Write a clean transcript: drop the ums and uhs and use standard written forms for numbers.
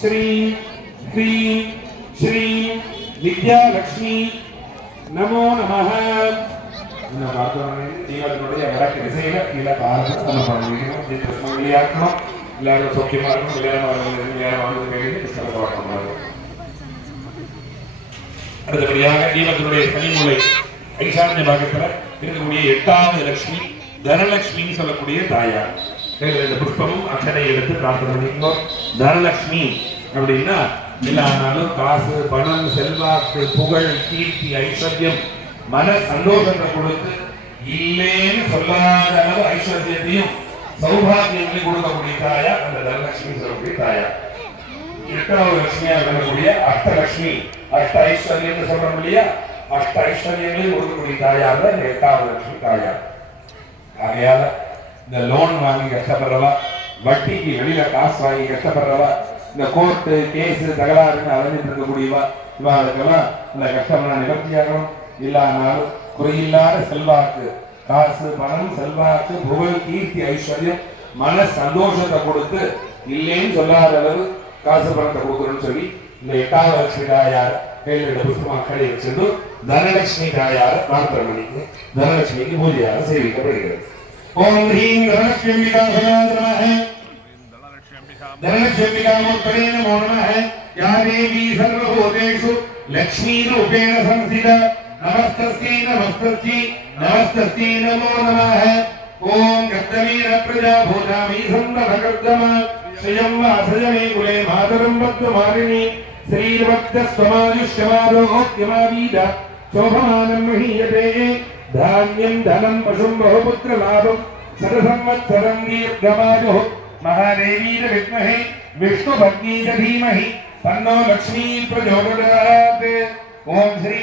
श्री श्री श्री विद्यालक्ष्मी नमो नमः वड़क दिशा सौख्यमा दीपத்தினுடைய சனிமூலை ஐசான்ய பாகத்துல இருக்கக்கூடிய 8வது லட்சுமி தனலட்சுமின்னு சொல்லக்கூடிய தாயார். இந்த புஷ்பமும் அக்ஷதை எடுத்து பிரார்த்தனை பண்ணிக்கணும். தனலட்சுமி அப்படின்னா எல்லானாலும் காசு, பணம், செல்வாக்கு, புகழ், கீர்த்தி, ஐஸ்வர்யம், மன சந்தோஷத்தை கொடுத்து இல்லேன்னு சொல்லாத அளவு ஐஸ்வர்யத்தையும் சௌபாகியங்களையும் கொடுக்கக்கூடிய தாயா அந்த தனலட்சுமி சொல்லக்கூடிய தாயா. 8வது லட்சுமியா இருக்கக்கூடிய அஷ்டலட்சுமி, அஷ்ட ஐஸ்வர்யம் சொல்றோம் இல்லையா, அஷ்ட ஐஸ்வர்யங்களையும் கொடுக்கக்கூடிய தாயார் தான் 8வது லட்சுமி தாயார். ஆகையால இந்த லோன் வாங்கி கஷ்டப்படுறவா, வட்டிக்கு வெளியில காசு வாங்கி கஷ்டப்படுறவா, இந்த கோர்ட்டு கேஸ் தகராறுன்னு அலைஞ்சிட்டு இருக்கக்கூடியவா, இவாளுக்கெல்லாம் இந்த கஷ்டமெல்லாம் நிவர்த்தியாகணும். இல்லானாலும் குறையில்லாத செல்வாக்கு, காசு, பணம், செல்வாக்கு, புகழ், கீர்த்தி, ஐஸ்வர்யம், மன சந்தோஷத்தை கொடுத்து இல்லைன்னு சொல்லாத அளவு காசு பணத்தை கொடுக்கணும்னு சொல்லி இந்த 8வது லட்சுமி தாயார் கையில் புஷ்பமா கடை வச்சிருந்து தனலட்சுமி தாயார பிரார்த்தனை பண்ணிட்டு தனலட்சுமிக்கு பூஜையாக சேவிக்கப்படுகிறது. ओम ह्रीं धनलक्ष्म्यंबिका नमः धनलक्ष्म्यंबिका मूर्तये नमो नमः या देवी सर्वभूतेषु लक्ष्मी रूपेण संस्थिता नमस्तस्यै नमस्तस्यै नमस्तस्यै नमो नमः ओम गद्धवीर प्रजा भूतामि संतभगर्दमा श्रियं वासजमे कुले मातरं पद्ममालिनी श्रीर्वक्तस्वमायुष्यमारोग्यमावीद शोभमानं महीयते धान्यं धनं पशुं बहुपुत्र लाभं शतसंवत्सरं दीर्घमायुः महादेवीर विद्महे विष्णुभग्नी च धीमहि तन्नो लक्ष्मी प्रचोदयात् ओम श्री